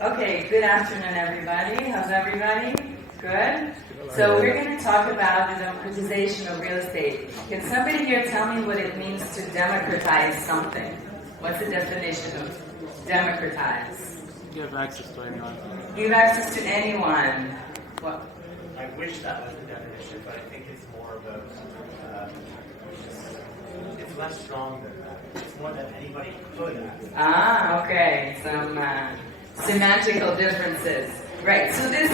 Okay, good afternoon, everybody. How's everybody? Good? So we're going to talk about the democratization of real estate. Can somebody here tell me what it means to democratize something? What's the definition of democratize? Give access to anyone. Give access to anyone. What? I wish that was the definition, but I think it's more about, it's less strong than that. It's more than anybody could access. Okay. Some semantical differences. Right. So this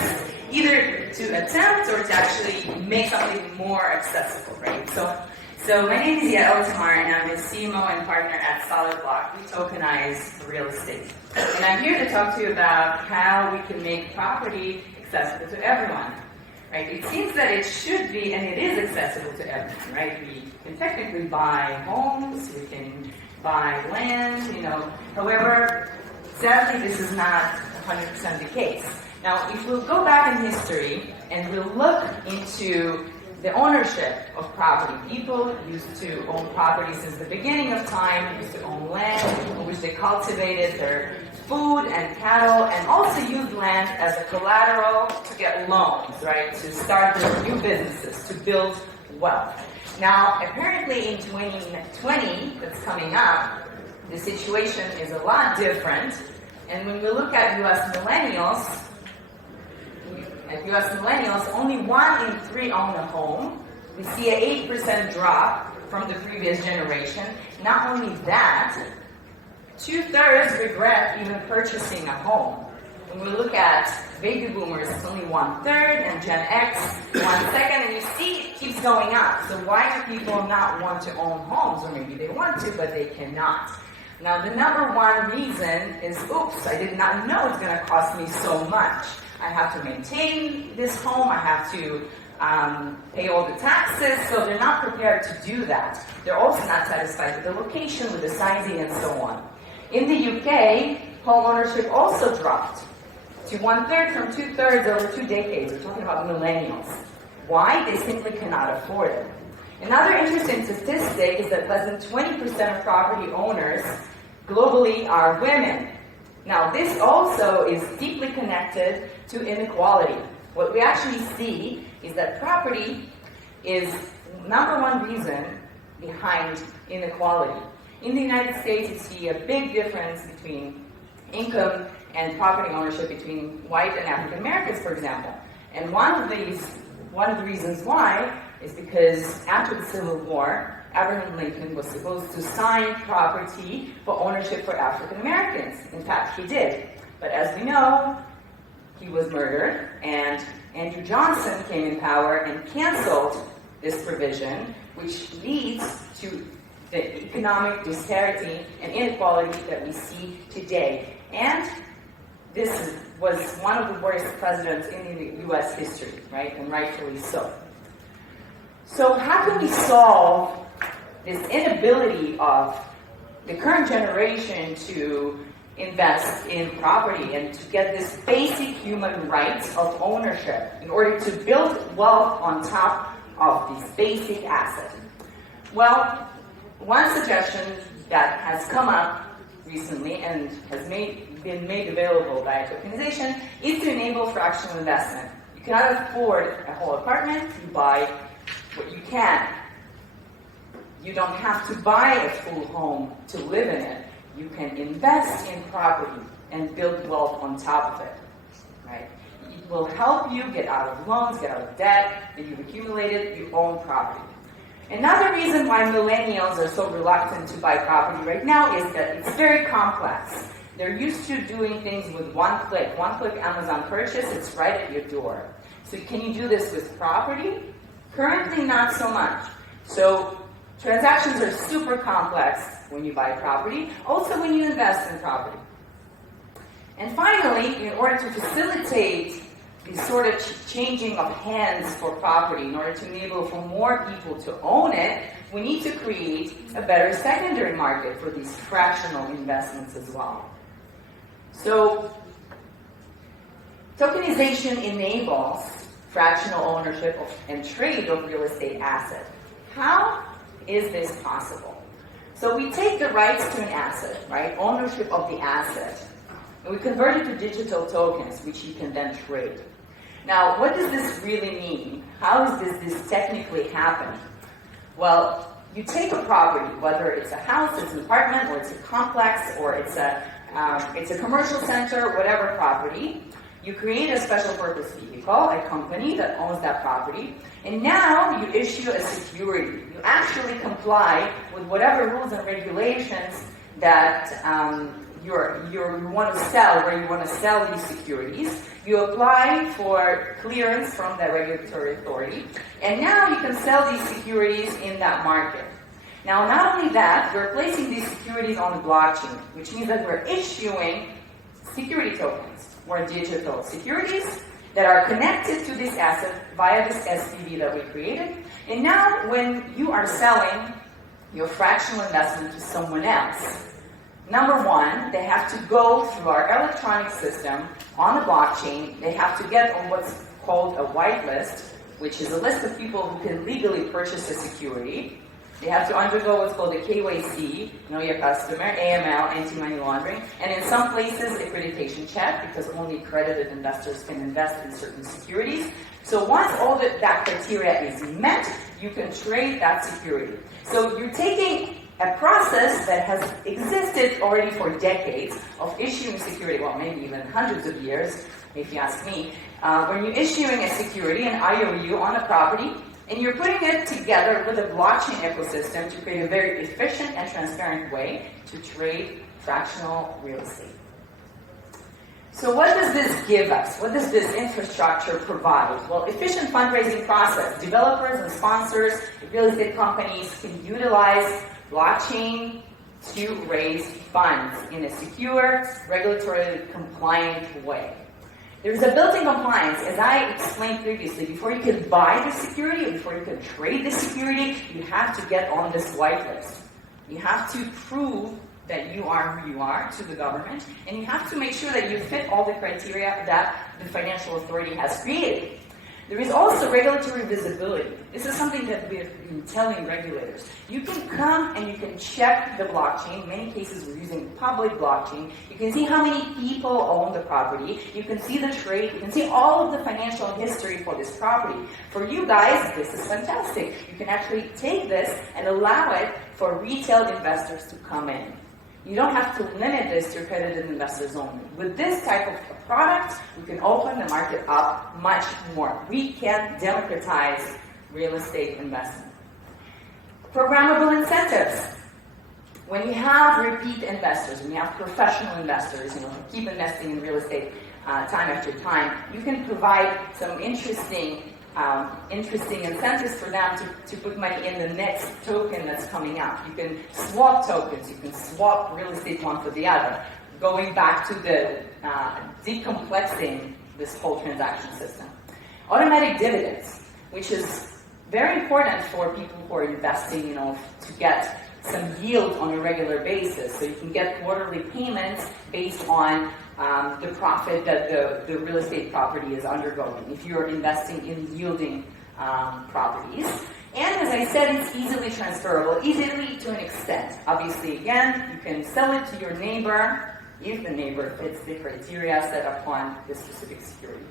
either to attempt or to actually make something more accessible, right? So my name is Yael Tamar, and I'm a CMO and partner at Solidblock. We tokenize real estate. And I'm here to talk to you about how we can make property accessible to everyone. Right? It seems that it should be, and it is accessible to everyone, right? We can technically buy homes, we can buy land, However, sadly, this is not 100% the case. Now, if we'll go back in history and we'll look into the ownership of property, people used to own property since the beginning of time, used to own land in which they cultivated their food and cattle, and also used land as a collateral to get loans, right, to start their new businesses, to build wealth. Now, apparently in 2020, that's coming up, the situation is a lot different. And when we look at U.S. millennials, only 1 in 3 own a home. We see an 8% drop from the previous generation. Not only that, 2/3 regret even purchasing a home. When we look at baby boomers, it's only 1/3, and Gen X 1/2, and you see it keeps going up. So why do people not want to own homes? Or maybe they want to, but they cannot. Now, the number one reason is, oops, I did not know it's going to cost me so much. I have to maintain this home, I have to pay all the taxes, so they're not prepared to do that. They're also not satisfied with the location, with the sizing, and so on. In the UK, home ownership also dropped to 1/3 from 2/3 over 2 decades. We're talking about millennials. Why? They simply cannot afford it. Another interesting statistic is that less than 20% of property owners globally are women. Now, this also is deeply connected to inequality. What we actually see is that property is number one reason behind inequality. In the United States, you see a big difference between income and property ownership between white and African Americans, for example. And one of the reasons why is because after the Civil War, Abraham Lincoln was supposed to sign property for ownership for African Americans. In fact, he did. But as we know, he was murdered, and Andrew Johnson came in power and canceled this provision, which leads to the economic disparity and inequality that we see today. And this was one of the worst presidents in the U.S. history, right? And rightfully so. So how can we solve this inability of the current generation to invest in property and to get this basic human right of ownership in order to build wealth on top of this basic asset? Well, one suggestion that has come up recently and has been made available by tokenization is to enable fractional investment. You cannot afford a whole apartment, you buy what you can. You don't have to buy a full home to live in it. You can invest in property and build wealth on top of it, right? It will help you get out of loans, get out of debt that you've accumulated, you own property. Another reason why millennials are so reluctant to buy property right now is that it's very complex. They're used to doing things with one click Amazon purchase, it's right at your door. So can you do this with property? Currently, not so much. So transactions are super complex when you buy property, also when you invest in property. And finally, in order to facilitate the sort of changing of hands for property, in order to enable for more people to own it, we need to create a better secondary market for these fractional investments as well. So, tokenization enables fractional ownership and trade of real estate assets. How is this possible? So we take the rights to an asset, right? Ownership of the asset. And we convert it to digital tokens, which you can then trade. Now, what does this really mean? How does this technically happen? Well, you take a property, whether it's a house, it's an apartment, or it's a complex, or it's a commercial center, whatever property. You create a special purpose vehicle, a company that owns that property, and now you issue a security. You actually comply with whatever rules and regulations that you want to sell, where you want to sell these securities. You apply for clearance from the regulatory authority, and now you can sell these securities in that market. Now, not only that, we're placing these securities on the blockchain, which means that we're issuing security tokens, or digital securities, that are connected to this asset via this SPV that we created. And now, when you are selling your fractional investment to someone else, number one, they have to go through our electronic system on the blockchain. They have to get on what's called a whitelist, which is a list of people who can legally purchase a security. They have to undergo what's called a KYC, know your customer, AML, anti-money laundering, and in some places, accreditation check, because only accredited investors can invest in certain securities. So once all that criteria is met, you can trade that security. So you're taking a process that has existed already for decades of issuing security, well, maybe even hundreds of years, if you ask me, when you're issuing a security, an IOU on a property, and you're putting it together with a blockchain ecosystem to create a very efficient and transparent way to trade fractional real estate. So what does this give us? What does this infrastructure provide? Well, efficient fundraising process. Developers and sponsors, real estate companies can utilize blockchain to raise funds in a secure, regulatory compliant way. There's a built-in compliance, as I explained previously. Before you can buy the security, or before you can trade the security, you have to get on this whitelist. You have to prove that you are who you are to the government, and you have to make sure that you fit all the criteria that the financial authority has created. There is also regulatory visibility. This is something that we've been telling regulators. You can come and you can check the blockchain. In many cases, we're using public blockchain. You can see how many people own the property. You can see the trade. You can see all of the financial history for this property. For you guys, this is fantastic. You can actually take this and allow it for retail investors to come in. You don't have to limit this to accredited investors only. With this type of product, we can open the market up much more. We can democratize real estate investment. Programmable incentives. When you have repeat investors, when you have professional investors, who keep investing in real estate time after time, you can provide some interesting incentives for them to put money in the next token that's coming out. You can swap tokens. You can swap real estate one for the other. Going back to the decomplexing this whole transaction system. Automatic dividends, which is very important for people who are investing, to get some yield on a regular basis. So you can get quarterly payments based on the profit that the real estate property is undergoing, if you're investing in yielding properties. And as I said, it's easily transferable, easily to an extent. Obviously, again, you can sell it to your neighbor if the neighbor fits the criteria set upon the specific security.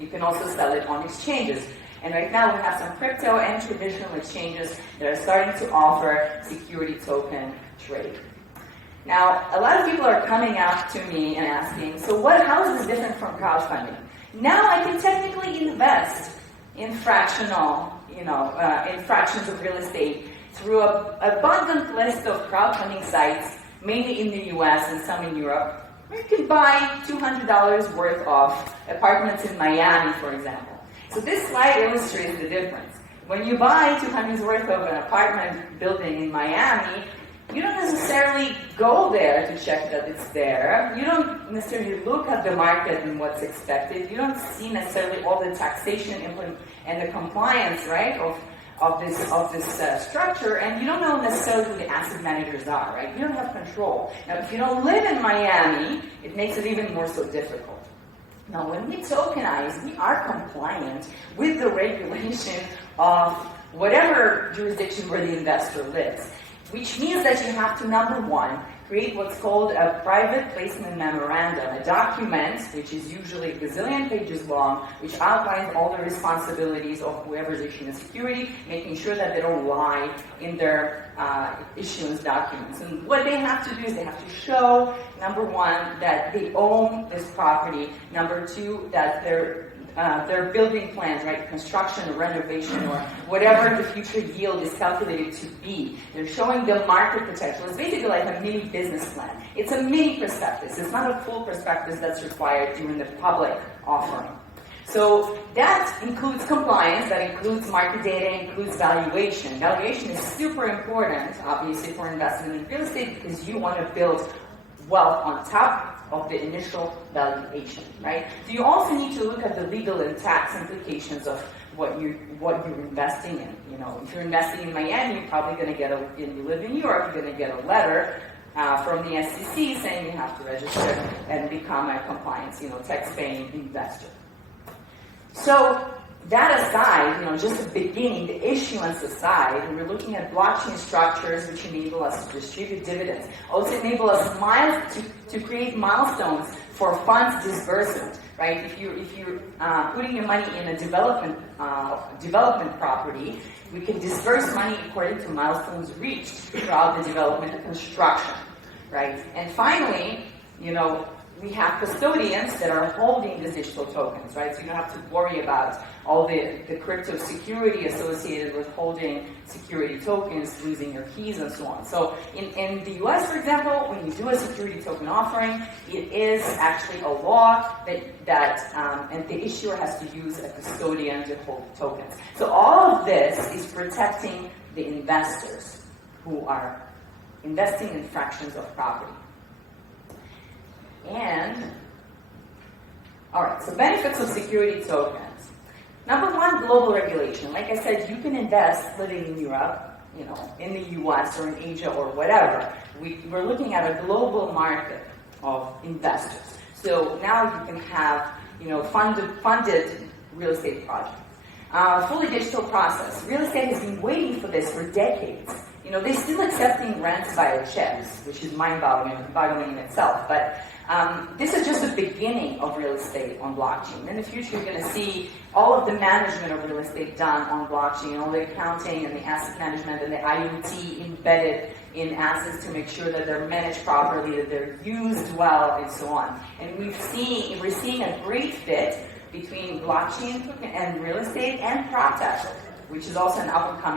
You can also sell it on exchanges. And right now we have some crypto and traditional exchanges that are starting to offer security token trade. Now, a lot of people are coming out to me and asking, so how is this different from crowdfunding? Now I can technically invest in fractional, in fractions of real estate through an abundant list of crowdfunding sites, mainly in the US and some in Europe, where you can buy $200 worth of apartments in Miami, for example. So this slide illustrates the difference. When you buy $200 worth of an apartment building in Miami, you don't necessarily go there to check that it's there. You don't necessarily look at the market and what's expected. You don't see necessarily all the taxation and the compliance, right, of this structure, and you don't know necessarily who the asset managers are, right? You don't have control. Now, if you don't live in Miami, it makes it even more so difficult. Now, when we tokenize, we are compliant with the regulation of whatever jurisdiction where the investor lives, which means that you have to, number one, create what's called a private placement memorandum, a document which is usually a gazillion pages long, which outlines all the responsibilities of whoever's issuing the security, making sure that they don't lie in their issuance documents. And what they have to do is they have to show, number one, that they own this property, number two, that their building plans, right, construction or renovation or whatever the future yield is calculated to be. They're showing the market potential. It's basically like a mini business plan. It's a mini prospectus. It's not a full prospectus that's required during the public offering. So that includes compliance, that includes market data, includes valuation. Valuation is super important, obviously, for investment in real estate because you want to build wealth on top of the initial valuation, right? So you also need to look at the legal and tax implications of what you're investing in. You know, if you're investing in Miami, you're probably going to get and you live in Europe, you're going to get a letter from the SEC saying you have to register and become a compliance, tax-paying investor. So that aside, just the beginning, the issuance aside, we're looking at blockchain structures which enable us to distribute dividends, also enable us to create milestones for funds disbursement, right? If you're putting your money in a development property, we can disburse money according to milestones reached throughout the development and construction, right? And finally, we have custodians that are holding these digital tokens, right? So you don't have to worry about all the crypto security associated with holding security tokens, losing your keys, and so on. So in the US, for example, when you do a security token offering, it is actually a law and the issuer has to use a custodian to hold tokens. So all of this is protecting the investors who are investing in fractions of property. Alright, so benefits of security tokens. Number one, global regulation. Like I said, you can invest living in Europe, in the US or in Asia or whatever. We're looking at a global market of investors. So now you can have, funded real estate projects. Fully digital process. Real estate has been waiting for this for decades. They're still accepting rents via checks, which is mind-boggling in itself. But this is just the beginning of real estate on blockchain. In the future, you're going to see all of the management of real estate done on blockchain, all the accounting and the asset management and the IoT embedded in assets to make sure that they're managed properly, that they're used well, and so on. And we're seeing a great fit between blockchain and real estate and PropTech, which is also an up-and-coming